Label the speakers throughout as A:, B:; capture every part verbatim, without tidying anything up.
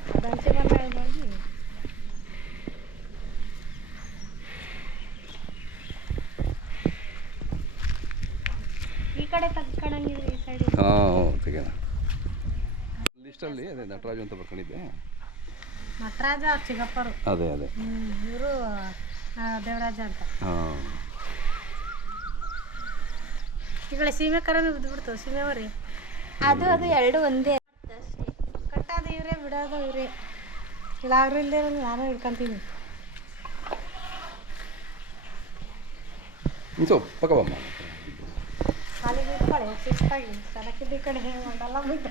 A: ದಂಚೆ ಬಂದಾಗಿ ಈ ಕಡೆ ತಗ್ಕಡಂಗಿದ್ರೆ ಈ ಸೈಡ್
B: ಹಾಂ ತೆಗೆಣ ಲಿಸ್ಟಲ್ಲಿ ಅದೇ ನಟರಾಜು ಅಂತ ಬರ್ಕೊಂಡಿದ್ದೆ.
A: ನಟರಾಜ ಚಿಗಪ್ಪರು.
B: ಅದೇ ಅದೇ
A: ಇವರು ದೇವರಾಜ ಅಂತ.
B: ಹಾಂ
A: ಈಗಲೇ ಸೀಮೆ ಕರನು ಬಿದ್ದುಬಿಡ್ತವೆ ಸೀಮೆವರಿ.
C: ಅದು ಅದು ಎರಡು ಒಂದೇ
A: ಕಟ್ಟೋದು ಇವರೇ ಬಿಡೋದು ಇವರೇ. ಇಲ್ಲ ಅವರು ಇಲ್ಲದೆ ನಾನು ಹಿಡ್ಕೊಂತೀನಿ.
B: ಸೊ ಪಕ್ಕವಮ್ಮ
A: ಕಾಲಿಗೆ ಇಟ್ಕೊಳ್ಳಿ ಶಿಸ್ತಾಗಿ ಸರಕಿದ್ದ ಈ ಕಡೆ ಹೇಗೆ ಮಾಡಲ್ಲ ಬಿಟ್ಟು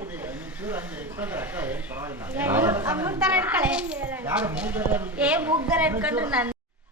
A: ಅಮ್ಮನ ಥರ ಇಟ್ಕೊಳ್ಳಿ.
C: ಏ ಮೂಗ್ದರ ಇಟ್ಕೊಂಡ್ರೆ ನಾನು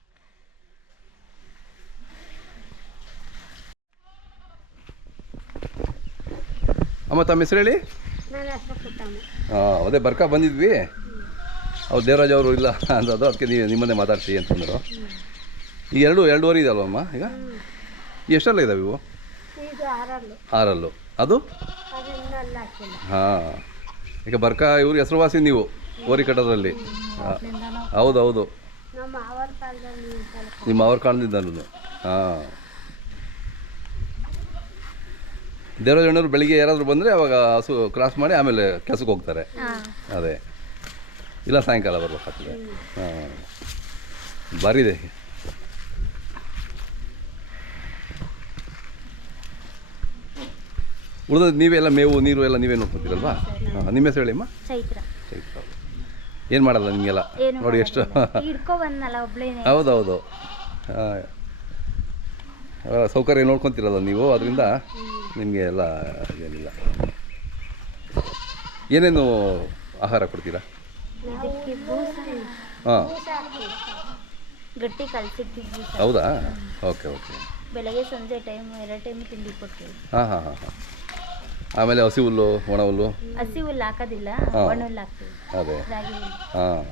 B: ಅಮ್ಮ ತಮ್ಮ ಹೆಸರು ಹೇಳಿ.
A: ನಾನು ಹೆಸರು ಪುಟ್ಟಮ್ಮ.
B: ಹಾಂ ಅದೇ ಬರ್ಕ ಬಂದಿದ್ವಿ. ಅವ್ರು ದೇವರಾಜ್ ಅವರು ಇಲ್ಲ ಅಂದದು, ಅದಕ್ಕೆ ನೀವು ನಿಮ್ಮನ್ನೇ ಮಾತಾಡ್ತೀವಿ ಅಂತಂದರು. ಈಗ ಎರಡು ಎರಡೂವರೆ ಇದೆ ಅಲ್ವಮ್ಮ ಈಗ? ಎಷ್ಟೆಲ್ಲ ಇದ್ದಾವೆ ಇವು?
A: ಈಗ ಆರಲ್ಲು.
B: ಆರಲ್ಲು. ಅದು
A: ಅದು ಇನ್ನೂ ಅಲ್ಲ ಹಾಕಿಲ್ಲ.
B: ಹಾಂ ಈಗ ಬರ್ಕ ಇವ್ರಿಗೆ ಹೆಸರುವಾಸಿ ನೀವು ಓರಿ ಕಟ್ಟೋದ್ರಲ್ಲಿ. ಹೌದು ಹೌದು
A: ನಮ್ಮ ಅವರ ಕಾಲದಲ್ಲಿ
B: ನಿಮ್ಮ ಅವ್ರ ಕಾಲದಿಂದಲೂ. ಹಾಂ ದೇವರಾಜಣ್ಣವ್ರು ಬೆಳಿಗ್ಗೆ ಯಾರಾದರೂ ಬಂದರೆ ಅವಾಗ ಹಸು ಕ್ರಾಸ್ ಮಾಡಿ ಆಮೇಲೆ ಕೆಲಸಕ್ಕೆ ಹೋಗ್ತಾರೆ. ಅದೇ ಇಲ್ಲ ಸಾಯಂಕಾಲ ಬರ್ಬೇಕಾಗ್ತದೆ. ಹಾಂ ಭಾರಿ ಇದೆ. ಉಳಿದ ನೀವೆಲ್ಲ ಮೇವು ನೀರು ಎಲ್ಲ ನೀವೇ ನೋಡ್ಕೊತೀರಲ್ವಾ? ಹಾಂ ನಿಮ್ಮ ಹೆಸರು ಹೇಳಿಮ್ಮ.
C: ಚೈತ್ರ.
B: ಚೈತ್ರ ಏನು ಮಾಡಲ್ಲ ನಿಮಗೆಲ್ಲ ನೋಡಿ ಎಷ್ಟು
C: ಹಿಡ್ಕೊ ಬಂದಲ್ಲ ಒಬ್ಳೇ.
B: ಹೌದೌದು ಹಾಂ ಸೌಕರ್ಯ ನೋಡ್ಕೊತೀರಲ್ಲ ನೀವು, ಅದರಿಂದ ನಿಮಗೆ ಎಲ್ಲ ಏನಿಲ್ಲ. ಏನೇನು ಆಹಾರ ಕೊಡ್ತೀರಾ? ಹಾಂ
C: ಗಟ್ಟಿ ಕಲಸಿಟ್ಟಿದ್ವಿ.
B: ಹೌದಾ? Okay okay.
C: ಬೆಳಗ್ಗೆ ಸಂಜೆ ಟೈಮ್ ಎರಡು ಟೈಮ್ ತಿಂಡಿ ಕೊಡ್ತೀವಿ.
B: ಹಾಂ ಹಾಂ ಹಾಂ ಹಾಂ ಆಮೇಲೆ ಹಸಿ ಹುಲ್ಲು ಒಣ ಹುಲ್ಲು?
C: ಹಸಿ ಹುಲ್ಲು ಹಾಕೋದಿಲ್ಲ, ಒಣ ಹುಲ್ಲು ಹಾಕ್ತೀವಿ.
B: ಅದೇ
C: ರಾಗಿ ಹುಲ್ಲು.
B: ಹಾಂ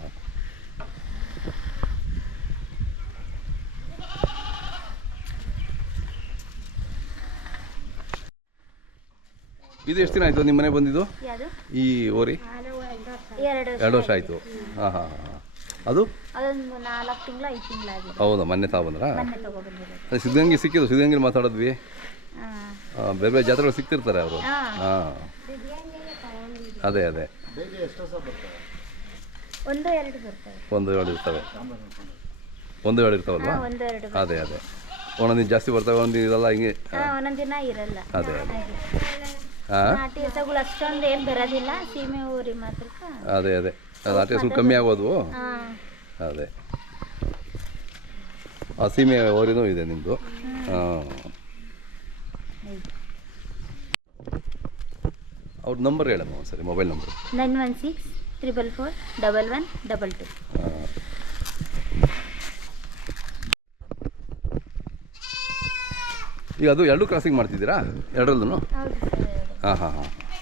B: ಇದು ಎಷ್ಟು ದಿನ ಆಯಿತು ನಿಮ್ಮ ಮನೆ ಬಂದಿದ್ದು?
C: ಯಾವುದು?
B: ಈ ಓರಿ
C: ಎರಡು
B: ಎರಡು ವರ್ಷ ಆಯಿತು. ಹಾಂ ಹಾಂ ಹಾಂ ಅದು
C: ಅದೊಂದು ನಾಲ್ಕು ತಿಂಗಳು ಐದು ತಿಂಗಳಾಗಿದೆ.
B: ಹೌದಾ? ಮೊನ್ನೆ ತಗೊಬಂದ್ರಾ?
C: ಮೊನ್ನೆ ತಗೊಬಂದಿರೋದು.
B: ಅದು ಸಿದ್ಧಗಂಗೆ ಸಿಕ್ಕಿದ್ದು, ಸಿದ್ಧಗಂಗೆ ಮಾತಾಡಿದ್ವಿ.
C: ಹಾಂ
B: ಬೇರೆ ಬೇರೆ ಜಾತ್ರೆಗಳು ಸಿಗ್ತಿರ್ತಾರೆ ಅವರು.
C: ಹಾಂ
B: ಹಾಂ ಅದೇ ಅದೇ
C: ಒಂದು ಎರಡು ಬರ್ತವೆ.
B: ಒಂದು ಎರಡು ಇರ್ತವೆ. ಒಂದು ಎರಡು ಇರ್ತಾವಲ್ವಾ?
C: ಹಾಂ ಒಂದು ಎರಡು.
B: ಅದೇ ಅದೇ ಒಂದೊಂದು ಜಾಸ್ತಿ ಬರ್ತವೆ, ಒಂದು ಇರಲ್ಲ ಹಿಂಗೆ.
C: ಹಾಂ ಒಂದೊಂದು ದಿನ ಇರಲ್ಲ.
B: ಅದೇ ಅದೇ
C: ಹಾಗೆ
B: ಹಾಂ
C: ನಾಟಿ ಹಸುಗಳು ಅಷ್ಟೊಂದು ಏನು ಬರೋದಿಲ್ಲ, ಸೀಮೆ ಊರಿ ಮಾತ್ರ.
B: ಅದೇ ಅದೇ ಅದು ನಾಟಿ ಹಸು ಕಮ್ಮಿ ಆಗೋದು.
C: ಹಾಂ
B: ಅದೇ ಆ ಸೀಮೆ ಓರಿನೂ ಇದೆ ನಿಮ್ಮದು. ಹಾಂ ಅವ್ರ ನಂಬರ್ ಹೇಳಮ್ಮ ಸರಿ, mobile number.
C: Nine one six triple four double one double two.
B: ಹಾಂ ಈಗ ಅದು ಎರಡು ಕ್ರಾಸಿಂಗ್ ಮಾಡ್ತಿದ್ದೀರಾ ಎರಡರಲ್ಲೂ?
C: ಹೌದು ಸರ್.
B: ಹಾಂ ಹಾಂ ಹಾಂ